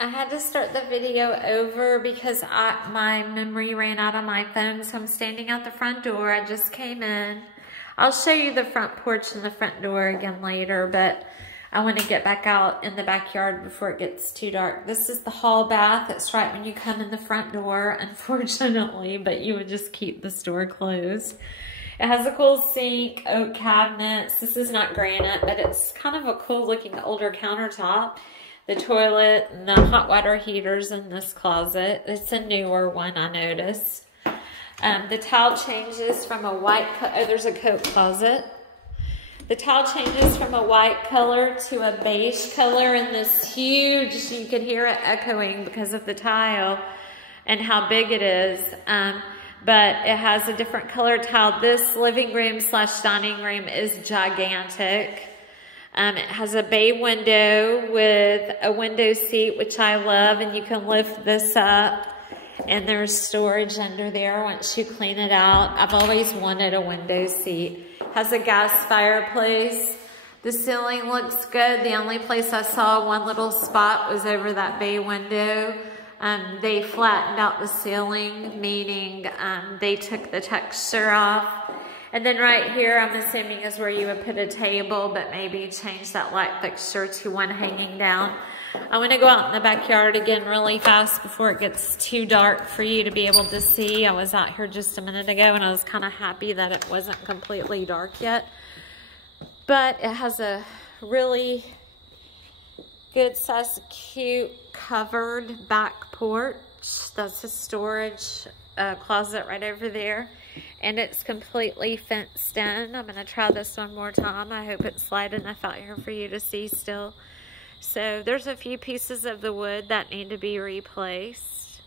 I had to start the video over because my memory ran out on my phone, so I'm standing out the front door. I just came in. I'll show you the front porch and the front door again later, but I want to get back out in the backyard before it gets too dark. This is the hall bath. It's right when you come in the front door, unfortunately, but you would just keep this door closed. It has a cool sink, oak cabinets. This is not granite, but it's kind of a cool looking older countertop. The toilet and the hot water heaters in this closet. It's a newer one, I noticed. The towel changes from a white, oh, there's a coat closet. The towel changes from a white color to a beige color in this huge, you can hear it echoing because of the tile and how big it is. But it has a different color tile. This living room / dining room is gigantic. It has a bay window with a window seat, which I love, and you can lift this up, and there's storage under there once you clean it out. I've always wanted a window seat. Has a gas fireplace. The ceiling looks good. The only place I saw one little spot was over that bay window. They flattened out the ceiling, meaning they took the texture off. And then right here, I'm assuming is where you would put a table, but maybe change that light fixture to one hanging down. I want to go out in the backyard again really fast before it gets too dark for you to be able to see. I was out here just a minute ago and I was kind of happy that it wasn't completely dark yet. But it has a really good size, cute, covered back porch. That's a storage closet right over there. And it's completely fenced in. I'm going to try this one more time. I hope it's light enough out here for you to see still. So there's a few pieces of the wood that need to be replaced.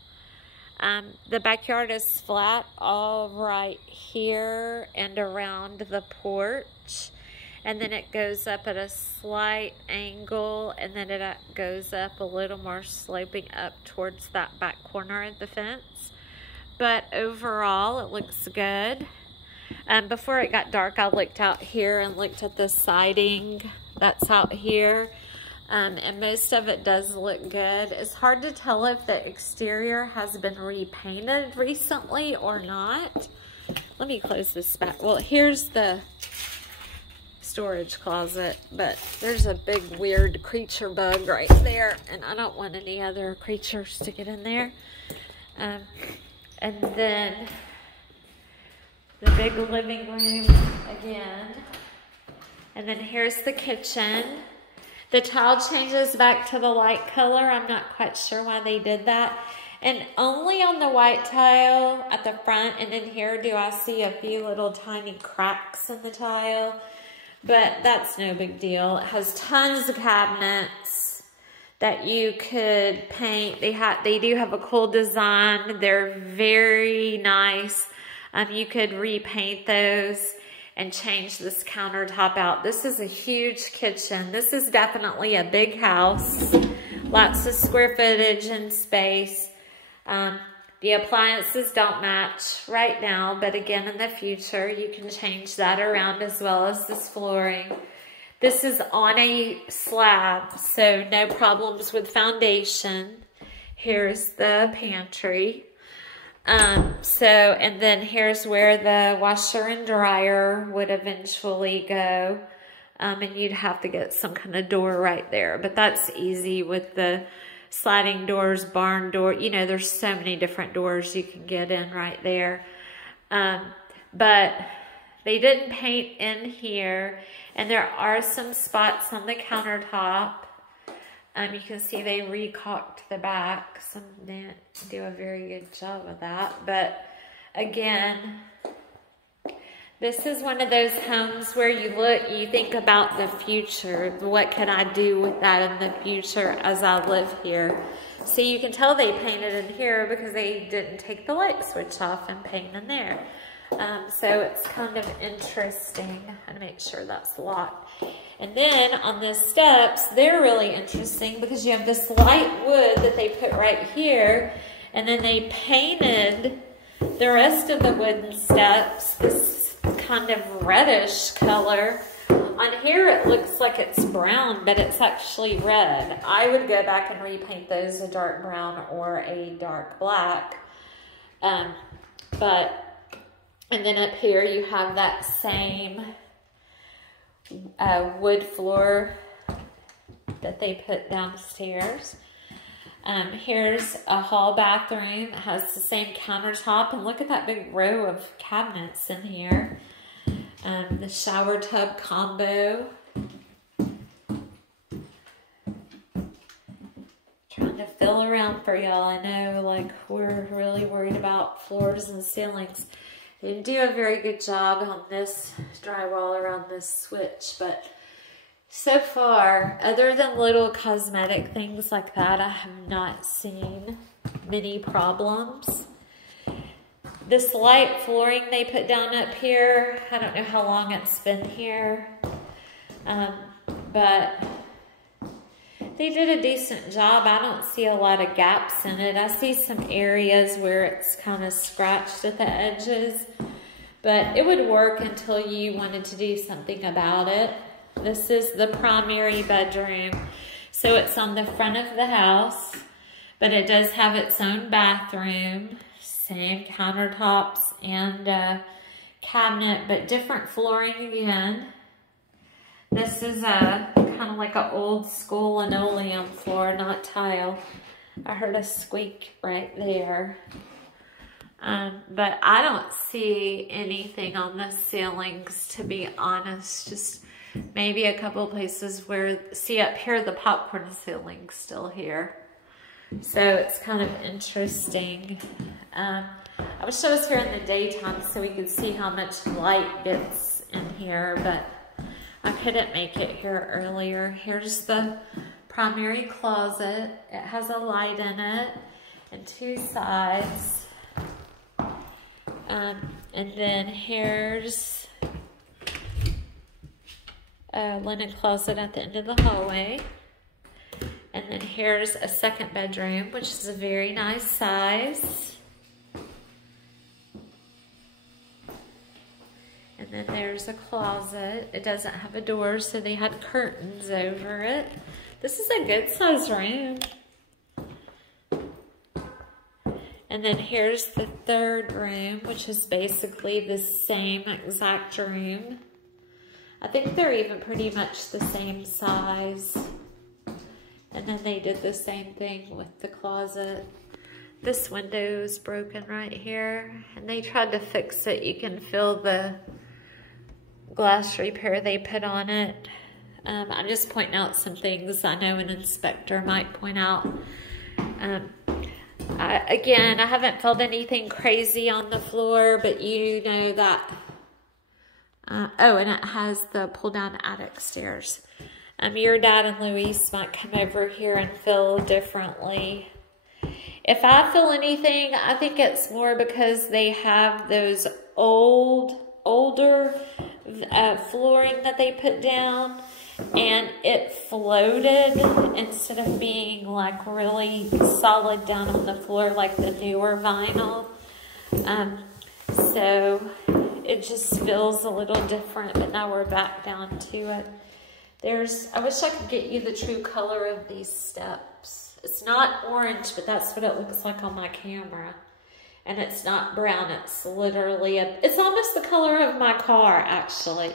The backyard is flat all right here and around the porch. And then it goes up at a slight angle, and then it goes up a little more sloping up towards that back corner of the fence. But overall, it looks good. Before it got dark, I looked out here and looked at the siding that's out here. And most of it does look good. It's hard to tell if the exterior has been repainted recently or not. Let me close this back. Well, here's the storage closet, but there's a big weird creature bug right there, and I don't want any other creatures to get in there. And then the big living room again. And then here's the kitchen. The tile changes back to the light color. I'm not quite sure why they did that. And only on the white tile at the front and in here do I see a few little tiny cracks in the tile. But that's no big deal. It has tons of cabinets that you could paint. They do have a cool design. They're very nice. You could repaint those and change this countertop out. This is a huge kitchen. This is definitely a big house. Lots of square footage and space. The appliances don't match right now, but again, in the future, you can change that around as well as this flooring. This is on a slab, so no problems with foundation. Here's the pantry. And then here's where the washer and dryer would eventually go. And you'd have to get some kind of door right there, but that's easy with the sliding doors, barn door. You know, there's so many different doors you can get in right there. But they didn't paint in here, and there are some spots on the countertop. You can see they recaulked the back. Some didn't do a very good job of that. But again, this is one of those homes where you think about the future. What can I do with that in the future as I live here? So you can tell they painted in here because they didn't take the light switch off and paint in there. So it's kind of interesting. I'm gonna make sure that's locked. And then on the steps, they're really interesting because you have this light wood that they put right here, and then they painted the rest of the wooden steps this kind of reddish color On here it looks like it's brown, but it's actually red. I would go back and repaint those a dark brown or a dark black. And then up here you have that same wood floor that they put downstairs. Here's a hall bathroom. It has the same countertop, and look at that big row of cabinets in here. The shower tub combo. Trying to fill around for y'all. I know, like, we're really worried about floors and ceilings. They didn't do a very good job on this drywall around this switch, but so far, other than little cosmetic things like that, I have not seen many problems. This light flooring they put down up here, I don't know how long it's been here, but they did a decent job. I don't see a lot of gaps in it. I see some areas where it's kind of scratched at the edges, but it would work until you wanted to do something about it. This is the primary bedroom. So it's on the front of the house, but it does have its own bathroom. Same countertops and cabinet, but different flooring again. This is a kind of like an old school linoleum floor, not tile. I heard a squeak right there. But I don't see anything on the ceilings, to be honest. Just maybe a couple of places where, see up here, the popcorn ceiling's still here. So it's kind of interesting. I wish I was here in the daytime so we could see how much light gets in here, but I couldn't make it here earlier. Here's the primary closet. It has a light in it and two sides. And then here's a linen closet at the end of the hallway. And then here's a second bedroom, which is a very nice size. And then there's a closet. It doesn't have a door, so they had curtains over it. This is a good size room. And then here's the third room, which is basically the same exact room. I think they're even pretty much the same size. And then they did the same thing with the closet. This window is broken right here, and they tried to fix it. You can feel the glass repair they put on it. I'm just pointing out some things I know an inspector might point out. Again, I haven't felt anything crazy on the floor, but you know that. Oh, and it has the pull-down attic stairs. Your dad and Luis might come over here and feel differently. If I feel anything, I think it's more because they have those older flooring that they put down, and it floated instead of being like really solid down on the floor like the newer vinyl. So it just feels a little different, but now we're back down to it. I wish I could get you the true color of these steps. It's not orange, but that's what it looks like on my camera. And it's not brown, it's literally it's almost the color of my car, actually.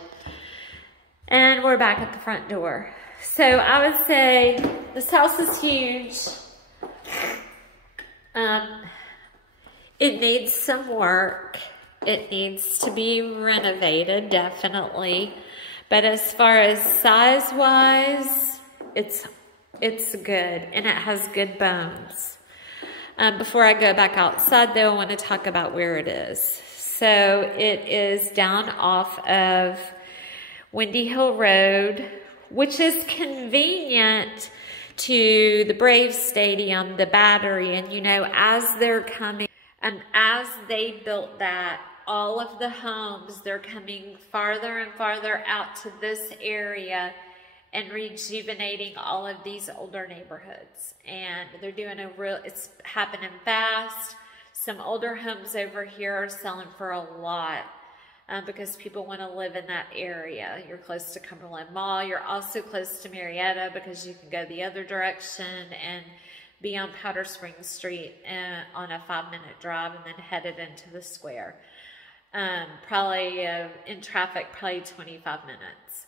And we're back at the front door. So I would say this house is huge. It needs some work. It needs to be renovated, definitely. But as far as size-wise, it's good, and it has good bones. Before I go back outside, though, I want to talk about where it is. So it is down off of Windy Hill Road, which is convenient to the Braves Stadium, the Battery, and you know, as they're coming, as they built that, all of the homes, they're coming farther and farther out to this area and rejuvenating all of these older neighborhoods. And they're doing it's happening fast. Some older homes over here are selling for a lot. because people want to live in that area. You're close to Cumberland Mall. You're also close to Marietta because you can go the other direction and be on Powder Springs Street on a 5-minute drive and then headed into the square. Probably in traffic, probably 25 minutes.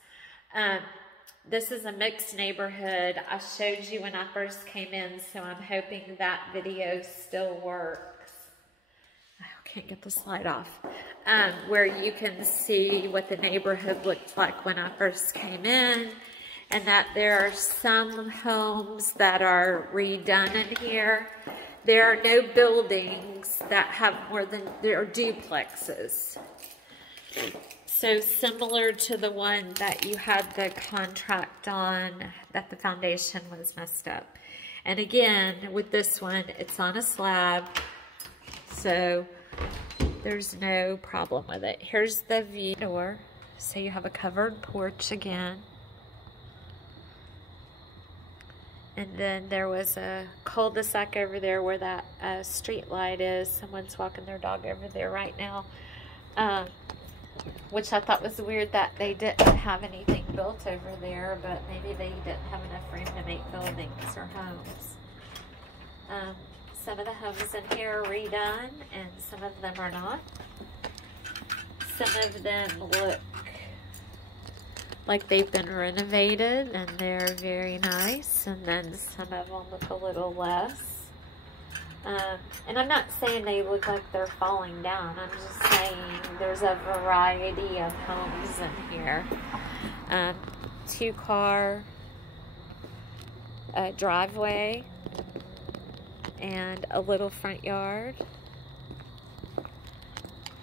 This is a mixed neighborhood. I showed you when I first came in, so I'm hoping that video still works. I can't get the slide off. Where you can see what the neighborhood looked like when I first came in, and that there are some homes that are redone in here. There are no buildings that have more than, there are duplexes. So similar to the one that you had the contract on, that the foundation was messed up. And again, with this one, it's on a slab, so there's no problem with it. Here's the view door. So you have a covered porch again. And then there was a cul-de-sac over there where that street light is. Someone's walking their dog over there right now. Which I thought was weird that they didn't have anything built over there, but maybe they didn't have enough room to make buildings or homes. Some of the homes in here are redone, and some of them are not. Some of them look like they've been renovated, and they're very nice, and then some of them look a little less. And I'm not saying they look like they're falling down. I'm just saying there's a variety of homes in here. 2-car driveway and a little front yard.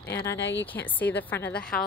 And I know you can't see the front of the house.